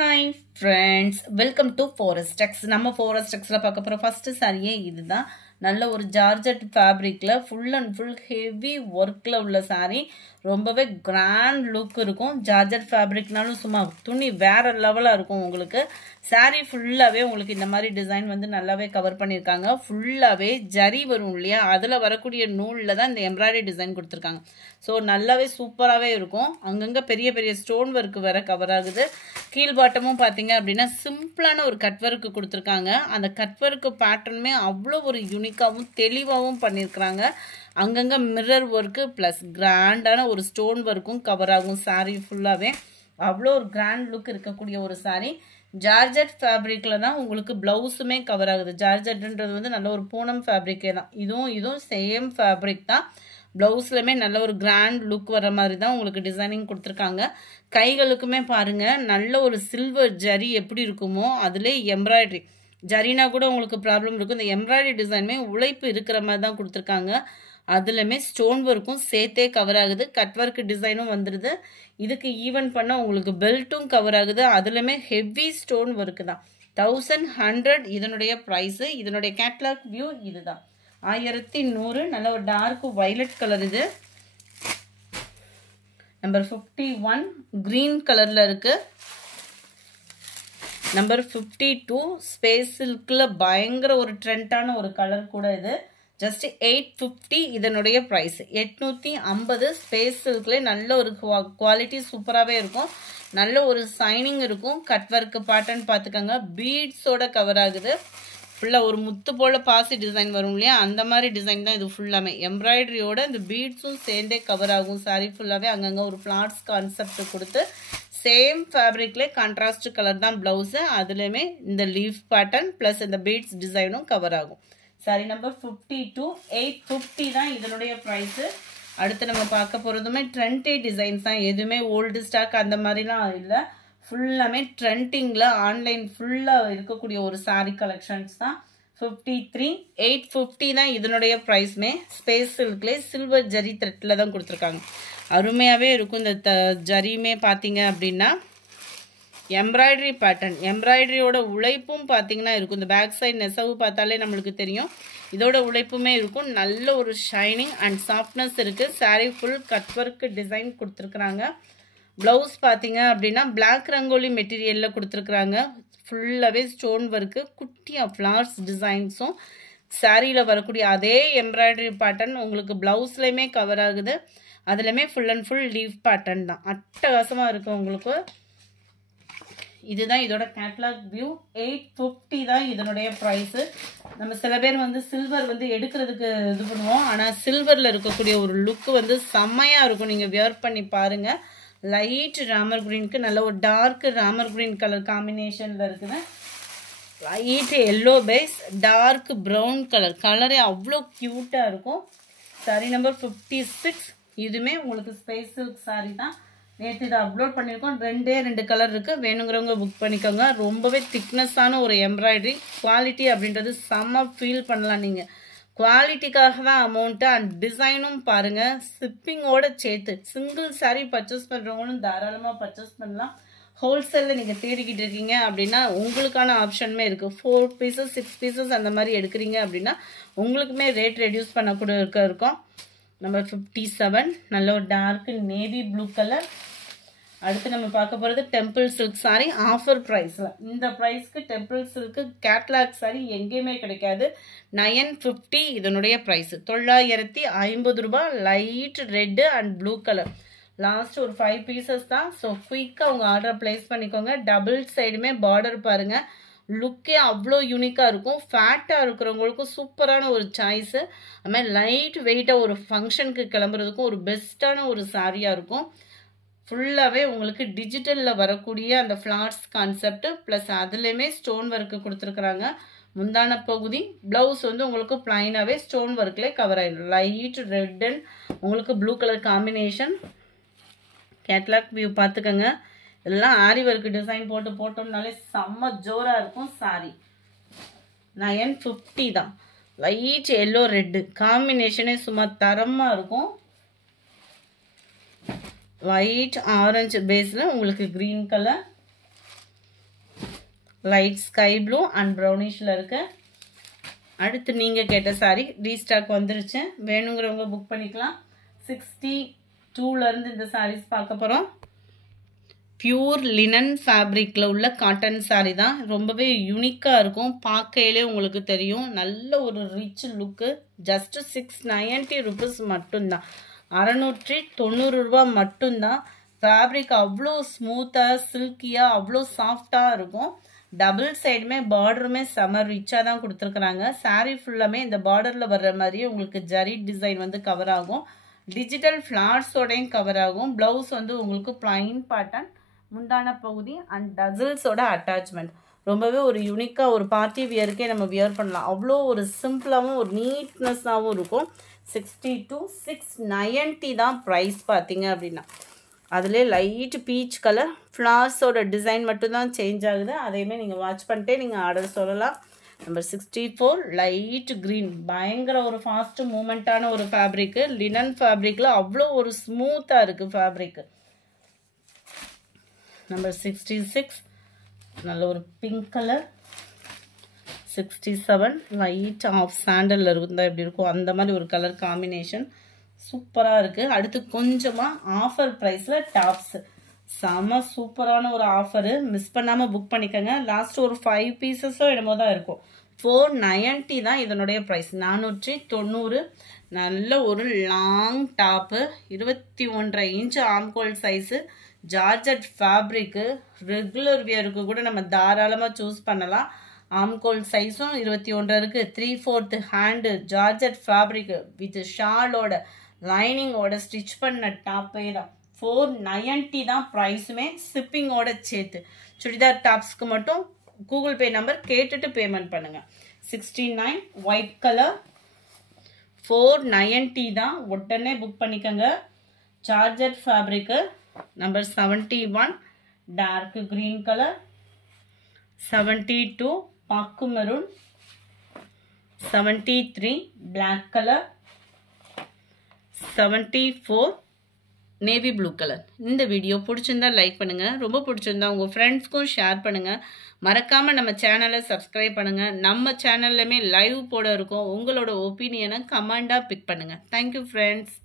Hi friends, welcome to Forex. நம்ம Forex-ல பார்க்க போற ஃபர்ஸ்ட் சாரியே இதுதான். நல்ல ஒரு ஜார்ஜெட் ஃபேப்ரிக்ல ஃபுல் அண்ட் ஃபுல் ஹெவி ஒர்க்ல உள்ள சாரி. ரொம்பவே கிராண்ட் லுக் இருக்கும். ஜார்ஜெட் ஃபேப்ரிக்னாலும் சும்மா துணி வேற லெவலா இருக்கும் உங்களுக்கு. சாரி ஃபுல்லாவே உங்களுக்கு இந்த மாதிரி டிசைன் வந்து நல்லாவே கவர் பண்ணிருக்காங்க. ஃபுல்லாவே ஜரி வரும் இல்லையா, அதுல வரக்கூடிய நூல்ல தான் இந்த எம்ப்ராய்டரி டிசைன் கொடுத்திருக்காங்க. சோ நல்லாவே சூப்பராவே இருக்கும். அங்கங்க பெரிய பெரிய ஸ்டோன் ஒர்க் வேற கவர் ஆகுது. கீழ் பாட்டமும் பாத்தீங்க அப்படின்னா சிம்பிளான ஒரு கட் ஒர்க் கொடுத்திருக்காங்க. அந்த கட் ஒர்க் பேட்டர்னுமே அவ்வளோ ஒரு யூனிக்காவும் தெளிவாகவும் பண்ணியிருக்கிறாங்க. அங்கங்க மிரர் ஒர்க்கு பிளஸ் கிராண்டான ஒரு ஸ்டோன் ஒர்க்கும் கவர் ஆகும். சாரி ஃபுல்லாவே அவ்வளோ ஒரு கிராண்ட் லுக் இருக்கக்கூடிய ஒரு சாரி. ஜார்ஜெட் ஃபேப்ரிக்ல தான் உங்களுக்கு பிளவுஸுமே கவர் ஆகுது. ஜார்ஜெட்ன்றது வந்து நல்ல ஒரு பூனம் ஃபேப்ரிக்கே தான். இதுவும் சேம் ஃபேப்ரிக் தான். பிளவுஸ்லயுமே நல்ல ஒரு கிராண்ட் லுக் வர மாதிரி தான் உங்களுக்கு டிசைனிங் கொடுத்துருக்காங்க. கைகளுக்குமே பாருங்க நல்ல ஒரு சில்வர் ஜரி எப்படி இருக்குமோ அதுல எம்ப்ராய்டரி ஜரினா கூட உங்களுக்கு ப்ராப்ளம் இருக்கும். இந்த எம்ப்ராய்டரி டிசைனுமே உழைப்பு இருக்கிற மாதிரி தான் கொடுத்துருக்காங்க. அதுலயுமே ஸ்டோன் ஒர்க்கும் சேர்த்தே கவர் ஆகுது. கட் ஒர்க் டிசைனும் வந்துடுது. இதுக்கு ஈவன் பண்ண உங்களுக்கு பெல்ட்டும் கவர் ஆகுது. அதுலயுமே ஹெவி ஸ்டோன் ஒர்க் தான். 1100 இதனுடைய பிரைஸ். இதனுடைய கேட்லாக் வியூ இதுதான். 1100. நல்ல ஒரு டார்க் வயலட் கலர். இது நம்பர் 51 கிரீன் கலர்ல இருக்கு. நம்பர் 52 ஸ்பேஸ் சில்க்ல பயங்கர ஒரு ட்ரெண்டான ஒரு கலர் கூட. இது ஜஸ்ட் 850 இதனுடைய பிரைஸ். 850 ஸ்பேஸ் சில்க்ல நல்ல ஒரு குவாலிட்டி சூப்பராகவே இருக்கும். நல்ல ஒரு சைனிங் இருக்கும். கட் ஒர்க் பேட்டர்ன் பார்த்துக்கோங்க. பீட்ஸோட கவர் ஆகுது. ஃபுல்லாக ஒரு முத்து போல பாசி டிசைன் வரும் இல்லையா, அந்த மாதிரி டிசைன் தான் இது ஃபுல்லாமே. எம்ப்ராய்டரியோட இந்த பீட்ஸும் சேர்ந்தே கவர் ஆகும். சாரி ஃபுல்லாகவே அங்கங்கே ஒரு ஃப்ளாட்ஸ் கான்செப்ட் கொடுத்து சேம் ஃபேப்ரிக்ல கான்ட்ராஸ்ட் கலர் தான் பிளவுஸு. அதுலேயுமே இந்த லீஃப் பேட்டர்ன் ப்ளஸ் இந்த பீட்ஸ் டிசைனும் கவர் ஆகும். Sorry number 52. 850 தான் இதனுடைய ப்ரைஸு. அடுத்து நம்ம பார்க்க போகிறதுமே ட்ரெண்டே டிசைன்ஸ் தான். எதுவுமே ஓல்டு ஸ்டாக் அந்த மாதிரிலாம் இல்லை. ஃபுல்லாமே ட்ரெண்டிங்கில் ஆன்லைன் ஃபுல்லாக இருக்கக்கூடிய ஒரு சாரி கலெக்ஷன்ஸ் தான். 53. 850 தான் இதனுடைய ப்ரைஸ்மே. ஸ்பேஸ் சில்க்லே சில்வர் ஜரி த்ரெட்டில் தான் கொடுத்துருக்காங்க. அருமையாகவே இருக்கும். இந்த ஜரியுமே பார்த்தீங்க அப்படின்னா எம்ப்ராய்டரி பேட்டர்ன். எம்ப்ராய்டரியோட உழைப்பும் பார்த்தீங்கன்னா இருக்கும். இந்த பேக் சைடு நெசவு பார்த்தாலே நம்மளுக்கு தெரியும். இதோட உழைப்புமே இருக்கும். நல்ல ஒரு ஷைனிங் அண்ட் சாஃப்ட்னஸ் இருக்குது. Sari full cut work design கொடுத்துருக்குறாங்க. ப்ளவுஸ் பார்த்தீங்க அப்படின்னா பிளாக் ரங்கோலி மெட்டீரியலில் கொடுத்துருக்குறாங்க. ஃபுல்லாகவே ஸ்டோன் ஒர்க்கு குட்டியாக ஃப்ளார்ஸ் டிசைன்ஸும் சாரியில் வரக்கூடிய அதே எம்ப்ராய்டரி பேட்டர்ன் உங்களுக்கு ப்ளவுஸ்லையுமே கவர் ஆகுது. அதுலையுமே full and full leaf pattern தான். அட்டகாசமாக இருக்கும் உங்களுக்கு. இதுதான் இதோட கேட்லாக் வியூ. 850 தான் இதனுடைய ப்ரைஸு. நம்ம சில பேர் வந்து சில்வர் வந்து எடுக்கிறதுக்கு இது பண்ணுவோம். ஆனால் சில்வரில் இருக்கக்கூடிய ஒரு லுக்கு வந்து செம்மையாக இருக்கும். நீங்கள் வியர் பண்ணி பாருங்கள். லைட் ராமர் கிரீனுக்கு நல்ல ஒரு டார்க் ராமர் கிரீன் கலர் காம்பினேஷனில் இருக்குது. Light yellow base dark brown colour. கலரே அவ்வளோ க்யூட்டாக இருக்கும். சாரி நம்பர் 56. இதுவுமே உங்களுக்கு ஸ்பேஸ் சில்க் சாரி தான். நேற்று இதை அப்லோட் பண்ணியிருக்கோம். 2 கலர் இருக்குது. வேணுங்கிறவங்க புக் பண்ணிக்கோங்க. ரொம்பவே திக்னஸான ஒரு எம்ப்ராய்டரி. குவாலிட்டி அப்படின்றது செம்ம ஃபீல் பண்ணலாம். நீங்கள் குவாலிட்டிக்காக தான் அமௌண்ட்டு. அண்ட் டிசைனும் பாருங்கள். ஷிப்பிங்கோட சேர்த்து சிங்கிள் சாரீ பர்ச்சேஸ் பண்ணுறவங்களும் தாராளமாக பர்ச்சேஸ் பண்ணலாம். ஹோல்சேலில் நீங்கள் தேடிக்கிட்டு இருக்கீங்க அப்படின்னா உங்களுக்கான ஆப்ஷனுமே இருக்குது. 4 பீசஸ் 6 பீசஸ் அந்த மாதிரி எடுக்கிறீங்க அப்படின்னா உங்களுக்குமே ரேட் ரெடியூஸ் பண்ணக்கூட இருக்கும். நம்பர் 57 நல்ல ஒரு டார்க் நேவி ப்ளூ கலர். அடுத்து நம்ம பார்க்க போகிறது டெம்பிள் சில்க் சாரி ஆஃபர் ப்ரைஸில். இந்த ப்ரைஸ்க்கு டெம்பிள் சில்க்கு கேட்லாக் சாரி எங்கேயுமே கிடைக்காது. 950 இதனுடைய ப்ரைஸு. 950 ரூபாய். Light red and blue colour. Last ஒரு 5 பீசஸ் தான். ஸோ குயிக்காக உங்கள் ஆர்டரை ப்ளேஸ் பண்ணிக்கோங்க. டபுள் சைடுமே பார்டர் பாருங்கள். லுக்கே அவ்வளோ யூனிக்காக இருக்கும். ஃபேட்டாக இருக்கிறவங்களுக்கும் சூப்பரான ஒரு சாய்ஸு. அதுமாதிரி லைட் வெயிட்டாக ஒரு ஃபங்க்ஷனுக்கு கிளம்புறதுக்கும் ஒரு பெஸ்ட்டான ஒரு சாரியாக இருக்கும். ஃபுல்லாகவே உங்களுக்கு டிஜிட்டலில் வரக்கூடிய அந்த ஃப்ளார்ஸ் கான்செப்ட் ப்ளஸ் அதுலேயுமே ஸ்டோன் ஒர்க்கு கொடுத்துருக்குறாங்க. முந்தான பகுதி ப்ளவுஸ் வந்து உங்களுக்கு பிளைனாகவே ஸ்டோன் ஒர்க்லேயே கவர் ஆகிடும். லைட் ரெட் அண்ட் உங்களுக்கு blue colour combination. Catalogue view பார்த்துக்கோங்க. எல்லாம் ஆரி ஒர்க் டிசைன் போட்டோம்னாலே செம்ம ஜோராக இருக்கும். சாரி 950 தான். லைட் எல்லோ ரெட்டு காம்பினேஷனே சும்மா தரமாக இருக்கும். ஒயிட் ஆரஞ்சு பேஸில் உங்களுக்கு green colour. Light sky blue and ப்ரௌனிஷில் இருக்கு. அடுத்து நீங்கள் கேட்ட சாரீ ரீஸ்டாக் வந்துருச்சு. வேணுங்கிறவங்க புக் பண்ணிக்கலாம். 62லேருந்து இந்த சாரீஸ் பார்க்க போகிறோம். பியூர் லினன் ஃபேப்ரிக்கில் உள்ள காட்டன் சாரீ தான். ரொம்பவே யூனிக்காக இருக்கும். பார்க்கையிலே உங்களுக்கு தெரியும். நல்ல ஒரு ரிச் லுக்கு. ஜஸ்ட்டு 690 ருபீஸ் மட்டும்தான். 690 ரூபா மட்டும்தான். ஃபேப்ரிக் அவ்வளோ ஸ்மூத்தாக சில்கியாக அவ்வளோ சாஃப்டாக இருக்கும். டபுள் சைடுமே பார்டருமே செம ரிச்சாக தான் கொடுத்துருக்குறாங்க. சாரீ ஃபுல்லாமே இந்த பார்டரில் வர்ற மாதிரியே உங்களுக்கு ஜரி டிசைன் வந்து கவர் ஆகும். டிஜிட்டல் ஃப்ளார்ஸோடையும் கவர் ஆகும். ப்ளவுஸ் வந்து உங்களுக்கு ப்ளைன் பேட்டர்ன், முந்தான பகுதி அண்ட் டசல்ஸோட அட்டாச்மெண்ட். ரொம்பவே ஒரு யூனிக்காக ஒரு பார்ட்டி வியருக்கே நம்ம வியர் பண்ணலாம். அவ்வளோ ஒரு சிம்பிளாகவும் ஒரு நீட்னஸாகவும் இருக்கும். 62 690 தான் ப்ரைஸ் பார்த்தீங்க அப்படின்னா. அதிலே லைட் பீச் கலர் ஃப்ளார்ஸோட டிசைன் மட்டும்தான் சேஞ்ச் ஆகுது. அதையுமே நீங்கள் வாட்ச் பண்ணிட்டே நீங்கள் ஆர்டர் சொல்லலாம். Number 64 light green. பயங்கர ஒரு ஃபாஸ்ட் மூமெண்ட்டான ஒரு ஃபேப்ரிக்கு. லினன் ஃபேப்ரிக்கில் அவ்வளோ ஒரு ஸ்மூத்தாக இருக்குது ஃபேப்ரிக்கு. நம்பர் 66 நல்ல ஒரு பிங்க் கலர். 67 லைட் ஆஃப் சாண்டலில் இருந்தால் எப்படி இருக்கும் அந்த மாதிரி ஒரு கலர் காம்பினேஷன் சூப்பராக இருக்குது. அடுத்து கொஞ்சமாக ஆஃபர் ப்ரைஸில் டாப்ஸு. செம சூப்பரான ஒரு ஆஃபரு. மிஸ் பண்ணாமல் புக் பண்ணிக்கோங்க. லாஸ்ட்டு ஒரு 5 பீசஸோ என்னமோ தான் இருக்கும். 490 தான் இதனுடைய ப்ரைஸ். 490. நல்ல ஒரு லாங் டாப்பு. 21.5 இன்ச்சு ஆம்கோல் சைஸு. Georgette fabric. ரெகுலர் வியருக்கு கூட நம்ம தாராளமாக சூஸ் பண்ணலாம். ஆம்கோல் சைஸும் 21 இருக்குது. 3/4 ஹேண்டு ஜார்ஜட் ஃபேப்ரிக்கு வித் ஷாலோட லைனிங்கோட ஸ்டிச் பண்ண டாப்பே தான். 490 தான் ப்ரைஸுமே, ஷிப்பிங்கோட சேர்த்து. சுடிதார் டாப்ஸ்க்கு மட்டும் கூகுள் பே நம்பர் கேட்டுட்டு பேமெண்ட் பண்ணுங்கள். 69 ஒயிட் கலர். 490 தான். உடனே புக் பண்ணிக்கோங்க. Georgette fabric. Number 71 dark green colour. 72 பாக்கு maroon. 73 black colour. 74 navy blue colour. இந்த வீடியோ பிடிச்சிருந்தா லைக் பண்ணுங்கள். ரொம்ப பிடிச்சிருந்தா உங்கள் ஃப்ரெண்ட்ஸ்க்கும் ஷேர் பண்ணுங்கள். மறக்காமல் நம்ம சேனலை சப்ஸ்கிரைப் பண்ணுங்கள். நம்ம சேனல்லையுமே லைவ் போட இருக்கும். உங்களோட ஒப்பீனியனை கமெண்டாக பிக் பண்ணுங்கள். Thank you friends.